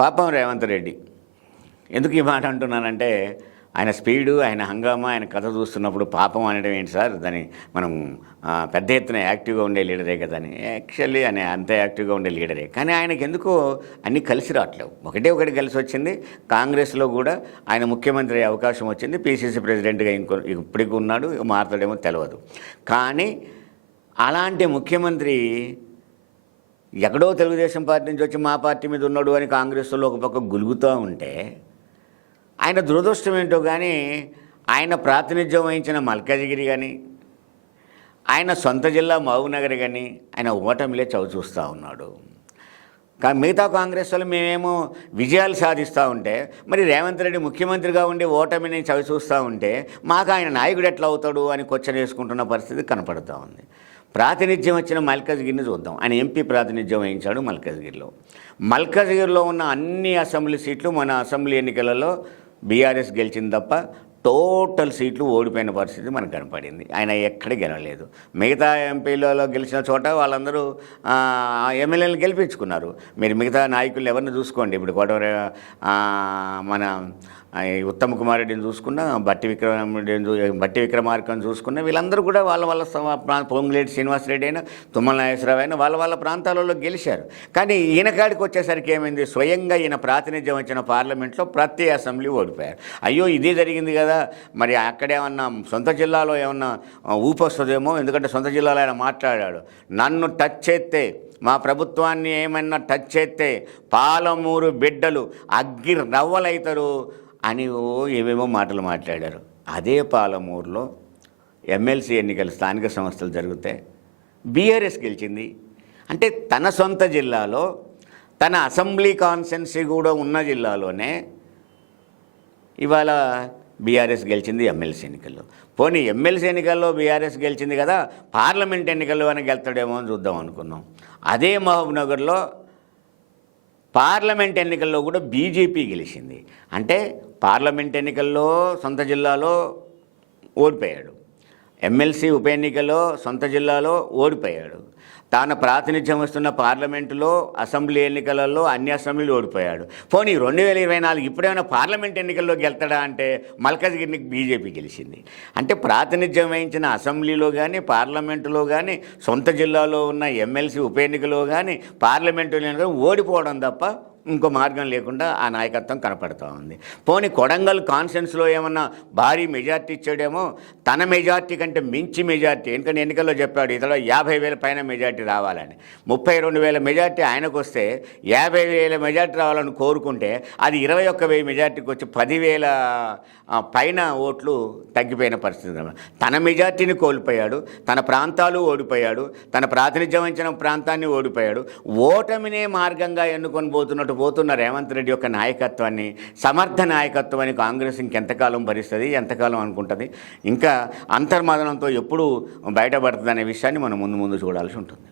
పాపం రేవంత్ రెడ్డి. ఎందుకు ఈ మాట అంటున్నానంటే, ఆయన స్పీడు, ఆయన హంగామా, ఆయన కథ చూస్తున్నప్పుడు పాపం అనడం ఏంటి సార్, దాన్ని మనం పెద్ద ఎత్తున యాక్టివ్గా ఉండే లీడరే కదా అని. యాక్చువల్లీ ఆయన అంత యాక్టివ్గా ఉండే లీడరే, కానీ ఆయనకి ఎందుకో అన్నీ కలిసి రావట్లేవు. ఒకటి కలిసి వచ్చింది. కాంగ్రెస్లో కూడా ఆయన ముఖ్యమంత్రి అయ్యే అవకాశం వచ్చింది. పీసీసీ ప్రెసిడెంట్గా ఇప్పటికి ఉన్నాడు, మారుతాడేమో తెలియదు. కానీ అలాంటి ముఖ్యమంత్రి ఎక్కడో తెలుగుదేశం పార్టీ నుంచి వచ్చి మా పార్టీ మీద ఉన్నాడు అని కాంగ్రెస్లో ఒక పక్క గులుగుతూ ఉంటే, ఆయన దురదృష్టం ఏంటో కానీ ఆయన ప్రాతినిధ్యం వహించిన మల్కాజిగిరి కానీ, ఆయన సొంత జిల్లా మహబూబ్నగర్ కానీ ఆయన ఓటమిలే చవి చూస్తూ ఉన్నాడు. కానీ మిగతా కాంగ్రెస్ వాళ్ళు మేమేమో విజయాలు సాధిస్తూ ఉంటే, మరి రేవంత్ రెడ్డి ముఖ్యమంత్రిగా ఉండి ఓటమిని చవి చూస్తూ ఉంటే మాకు ఆయన నాయకుడు ఎట్లా అవుతాడు అని క్వశ్చన్ వేసుకుంటున్న పరిస్థితి కనపడుతూ ఉంది. ప్రాతినిధ్యం వచ్చిన మల్కాజ్గిరిని చూద్దాం. ఆయన ఎంపీ ప్రాతినిధ్యం వహించాడు మల్కాజ్గిరిలో. మల్కాజ్గిరిలో ఉన్న అన్ని అసెంబ్లీ సీట్లు మన అసెంబ్లీ ఎన్నికలలో బీఆర్ఎస్ గెలిచింది తప్ప టోటల్ సీట్లు ఓడిపోయిన పరిస్థితి మనకు కనపడింది. ఆయన ఎక్కడ గెలవలేదు. మిగతా ఎంపీలలో గెలిచిన చోట వాళ్ళందరూ ఎమ్మెల్యేలు గెలిపించుకున్నారు. మీరు మిగతా నాయకులు ఎవరిని చూసుకోండి. ఇప్పుడు కోటవర మన ఉత్తమ్ కుమార్ రెడ్డిని చూసుకున్నా, బట్టి విక్రమార్కని చూసుకున్నా, వీళ్ళందరూ కూడా వాళ్ళ పొంగులేటి శ్రీనివాసరెడ్డి అయినా, తుమ్మల నాగేశ్వరరావు అయినా వాళ్ళ ప్రాంతాలలో గెలిచారు. కానీ ఈయన కాడికి వచ్చేసరికి ఏమైంది, స్వయంగా ఈయన ప్రాతినిధ్యం వచ్చిన పార్లమెంట్లో ప్రతి అసెంబ్లీ ఓడిపోయారు. అయ్యో ఇదే జరిగింది కదా, మరి అక్కడేమన్నా సొంత జిల్లాలో ఏమన్నా ఊపు వస్తుందేమో, ఎందుకంటే సొంత జిల్లాలో ఆయన మాట్లాడాడు, నన్ను టచ్ చేస్తే, మా ప్రభుత్వాన్ని ఏమన్నా టచ్ చేస్తే పాలమూరు బిడ్డలు అగ్గి రవ్వలవుతారు అని ఏవేమో మాటలు మాట్లాడారు. అదే పాలమూరులో ఎమ్మెల్సీ ఎన్నికలు, స్థానిక సంస్థలు జరిగితే బీఆర్ఎస్ గెలిచింది. అంటే తన సొంత జిల్లాలో, తన అసెంబ్లీ కాన్స్టిట్యున్సీ కూడా ఉన్న జిల్లాలోనే ఇవాళ బీఆర్ఎస్ గెలిచింది ఎమ్మెల్సీ ఎన్నికల్లో. పోనీ ఎమ్మెల్సీ ఎన్నికల్లో బీఆర్ఎస్ గెలిచింది కదా, పార్లమెంట్ ఎన్నికల్లో అని గెలుతాడేమో అని చూద్దాం అనుకున్నాం. అదే మహబూబ్నగర్లో పార్లమెంట్ ఎన్నికల్లో కూడా బీజేపీ గెలిచింది. అంటే పార్లమెంట్ ఎన్నికల్లో సొంత జిల్లాలో ఓడిపోయాడు, ఎమ్మెల్సీ ఉప ఎన్నికల్లో సొంత జిల్లాలో ఓడిపోయాడు, తాను ప్రాతినిధ్యం వస్తున్న పార్లమెంటులో అసెంబ్లీ ఎన్నికలలో అన్ని అసెంబ్లీలు ఓడిపోయాడు. పోనీ 2024 ఇప్పుడేమైనా పార్లమెంట్ ఎన్నికల్లో గెలుతాడా అంటే మల్కాజ్గిరికి బీజేపీ గెలిచింది. అంటే ప్రాతినిధ్యం వహించిన అసెంబ్లీలో కానీ, పార్లమెంటులో కానీ, సొంత జిల్లాలో ఉన్న ఎమ్మెల్సీ ఉప ఎన్నికలో కానీ, పార్లమెంటు ఎన్నికల్లో ఓడిపోవడం తప్ప ఇంకో మార్గం లేకుండా ఆ నాయకత్వం కనపడుతూ ఉంది. పోనీ కొడంగల్ కాన్స్టిట్యున్సీలో ఏమన్నా భారీ మెజార్టీ ఇచ్చాడేమో, తన మెజార్టీ కంటే మించి మెజార్టీ, ఎందుకంటే ఎన్నికల్లో చెప్పాడు ఇతడు 50,000 పైన మెజార్టీ రావాలని. 32,000 మెజార్టీ ఆయనకు వస్తే 50,000 మెజార్టీ రావాలని కోరుకుంటే అది 21,000 మెజార్టీకి వచ్చి 10,000 పైన ఓట్లు తగ్గిపోయిన పరిస్థితి. తన మెజార్టీని కోల్పోయాడు, తన ప్రాంతాలు ఓడిపోయాడు, తన ప్రాతినిధ్యం వహించిన ప్రాంతాన్ని ఓడిపోయాడు. ఓటమినే మార్గంగా ఎన్నుకొని పోతున్న రేవంత్ రెడ్డి యొక్క నాయకత్వాన్ని, సమర్థ నాయకత్వాన్ని కాంగ్రెస్ ఇంకెంతకాలం భరిస్తుంది, ఎంతకాలం అనుకుంటుంది, ఇంకా అంతర్మదనంతో ఎప్పుడు బయటపడుతుంది అనే విషయాన్ని మనం ముందు చూడాల్సి ఉంటుంది.